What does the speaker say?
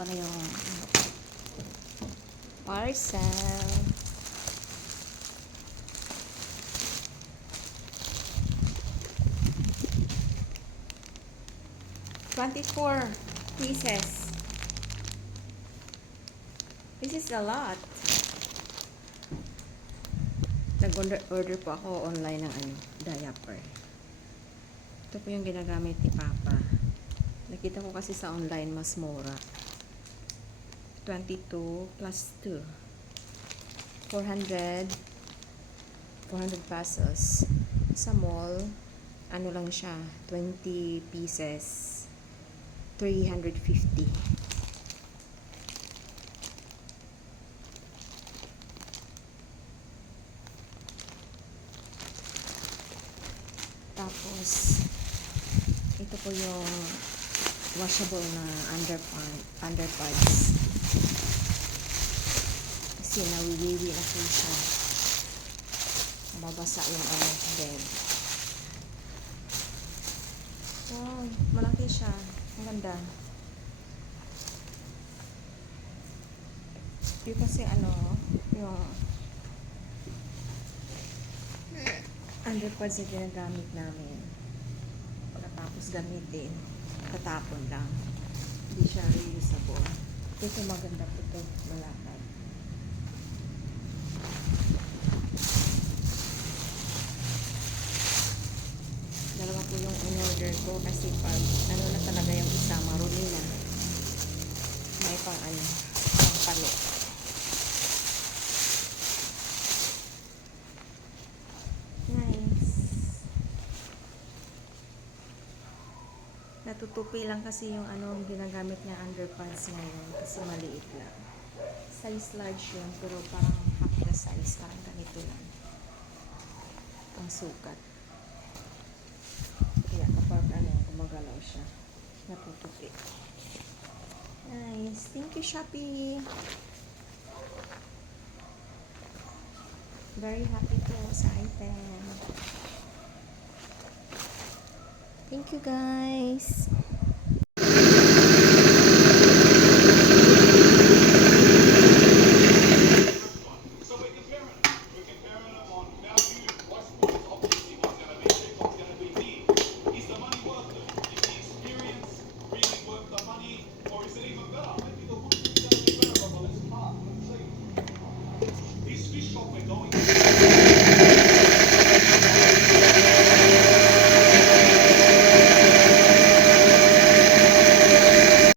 ko na yung parcel. $24 pieces. This is a lot. Nag-order po ako online ng diaper. Ito po yung ginagamit ni Papa. Nakita ko kasi sa online mas mura. 22 plus 2. 400 pesos. Sa mall, ano lang siya, 20 pieces. 350. Tapos, ito po yung washable na underpads. Kasi nawiwiwi na po siya. Mababasa yung bed. Wow, malaki siya. Ang ganda. Yung kasi yung underpads na ginagamit namin. Pagkatapos gamitin, tatapon lang. Hindi siya reusable. Ito maganda po ito, malakad. Dalawa po yung in-order ko kasi pag na talaga yung isa, marumi na. May pang palit. Nice. Natutupi lang kasi yung ginagamit niya underpants ngayon kasi maliit lang. Size large yun pero parang half the size, parang ganito lang ang sukat. Kaya kapag gumagalaw siya, natutupi. Nice. Thank you, Shopee. Very happy po sa item. Thank you, guys.